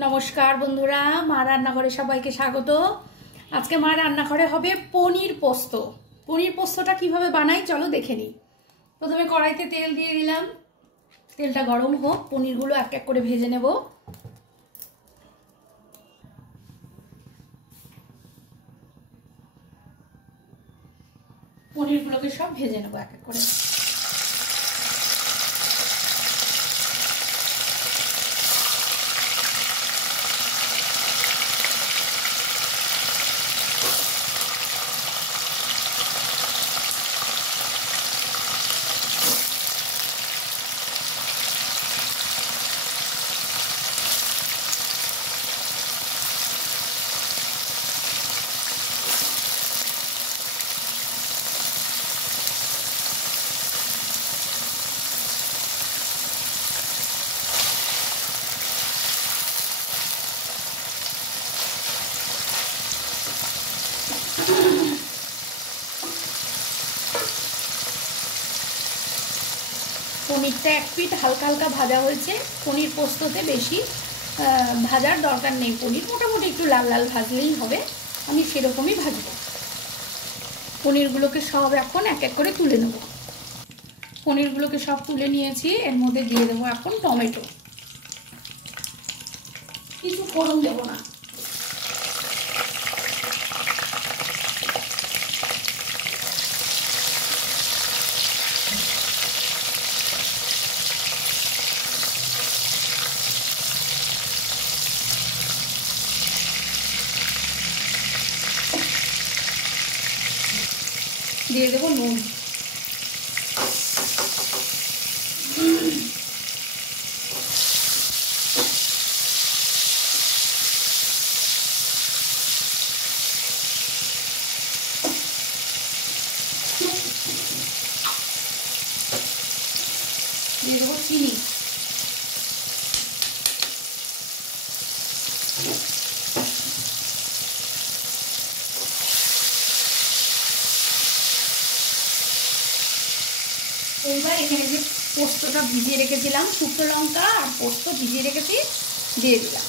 নমস্কার বন্ধুরা, মা রান্নাঘরে সবাইকে স্বাগত। আজকে মা রান্নাঘরে হবে পনির পোস্ত। পনির পোস্তটা কিভাবে বানাই চলো দেখে নিই। প্রথমে কড়াইতে তেল দিয়ে দিলাম, তেলটা গরম হোক, পনিরগুলো এক এক করে ভেজে নেব। পনিরগুলোকে সব ভেজে নেব এক এক করে। পনিরটা এক পিঠ হালকা হালকা ভাজা হয়েছে। পনির পোস্ততে বেশি ভাজার দরকার নেই, পনির মোটামুটি একটু লাল লাল ভাজলেই হবে। আমি সেরকমই ভাজব। পনিরগুলোকে সব এখন এক এক করে তুলে নেব। পনিরগুলোকে সব তুলে নিয়েছি, এর মধ্যে দিয়ে দেবো এখন টমেটো। কিছু ফোড়ন দেবো না। দিয়ে দেবো নুন। দিয়ে দেবো চিনি। এইবার এখানে যে পোস্তটা ভিজিয়ে রেখেছিলাম, শুকনো লঙ্কা আর পোস্ত ভিজিয়ে রেখেছি, দিয়ে দিলাম।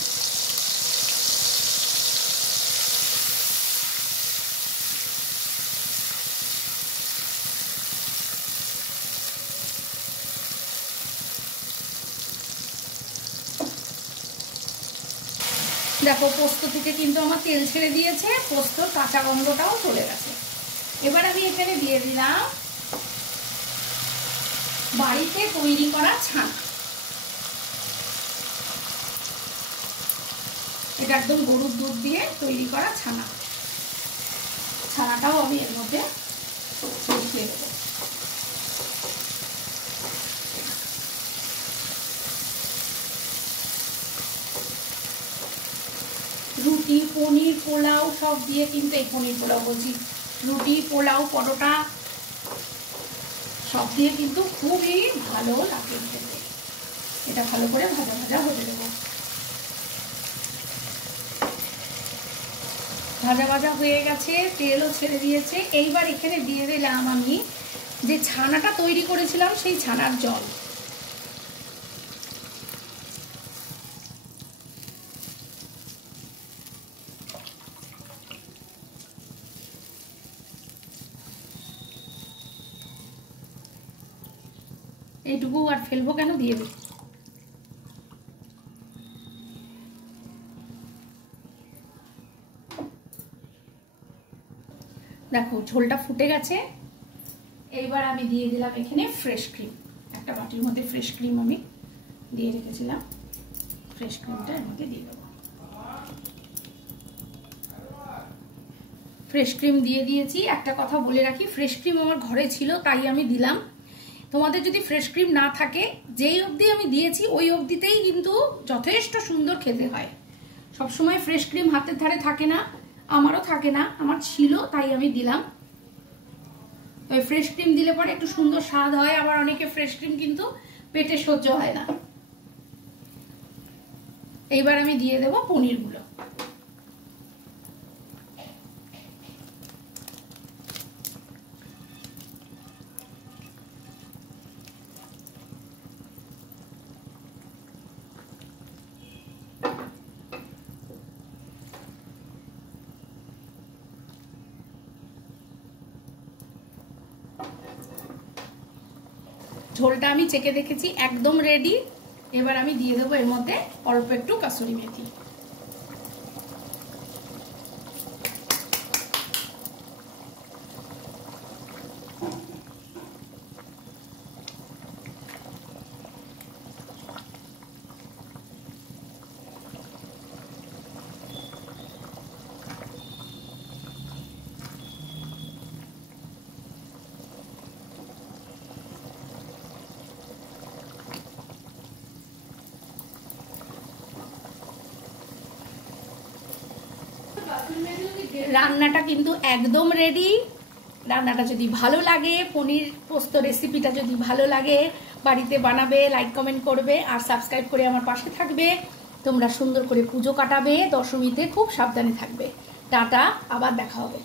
দেখো পোস্ত থেকে কিন্তু আমার তেল ছেড়ে দিয়েছে, পোস্তর কাঁচা গন্ধটাও চলে গেছে। এবার আমি এখানে দিয়ে দিলাম বাড়িতে তৈরি করা ছানা। এটা একদম গরুর দুধ দিয়ে তৈরি করা ছানা। ছানাটাও আমি এর মধ্যে মিশিয়ে দেবো। রুটি, পনির, পোলাও সব দিয়ে কিন্তু, এই পনির পোলাও বলছি, রুটি, পোলাও, পরোটা সব দিয়ে কিন্তু খুবই ভালো লাগে খেতে। এটা ভালো করে ভাজা ভাজা হয়ে দেবো। ভাজা ভাজা হয়ে গেছে, তেলও ছেড়ে দিয়েছে। এইবার এখানে দিয়ে দিলাম আমি যে ছানাটা তৈরি করেছিলাম সেই ছানার জল। এইটুকু আর ফেলবো কেন, দিয়ে দিই। দেখো ঝোলটা ফুটে গেছে। এইবার আমি দিয়ে দিলাম এখানে ফ্রেশ ক্রিম। একটা বাটির মধ্যে ফ্রেশ ক্রিম আমি দিয়ে রেখেছিলাম, ফ্রেশ ক্রিমটা এর মধ্যে দিয়ে দেবো। ফ্রেশ ক্রিম দিয়ে দিয়েছি। একটা কথা বলে রাখি, ফ্রেশ ক্রিম আমার ঘরে ছিল তাই আমি দিলাম। তোমাদের যদি ফ্রেশ ক্রিম না থাকে, যেই অবধি আমি দিয়েছি ওই অবধিতেই কিন্তু যথেষ্ট সুন্দর খেতে হয়। সবসময় ফ্রেশ ক্রিম হাতের ধারে থাকে না, আমারও থাকে না, আমার ছিল তাই আমি দিলাম। ফ্রেশ ক্রিম দিলে পরে একটু সুন্দর স্বাদ হয়। আবার অনেকে ফ্রেশ ক্রিম কিন্তু পেটে সহ্য হয় না। এইবার আমি দিয়ে দেবো পনিরগুলো। ঝোলটা আমি চেখে দেখেছি, একদম রেডি। এবার আমি দিয়ে দেবো এর মধ্যে অল্প একটু কাসুরি মেথি। রান্নাটা কিন্তু একদম রেডি। রান্নাটা যদি ভালো লাগে, পনির পোস্ত রেসিপিটা যদি ভালো লাগে, বাড়িতে বানাবে, লাইক কমেন্ট করবে আর সাবস্ক্রাইব করে আমার পাশে থাকবে। তোমরা সুন্দর করে পুজো কাটাবে, দশমীতে খুব সাবধানে থাকবে। টাটা, আবার দেখা হবে।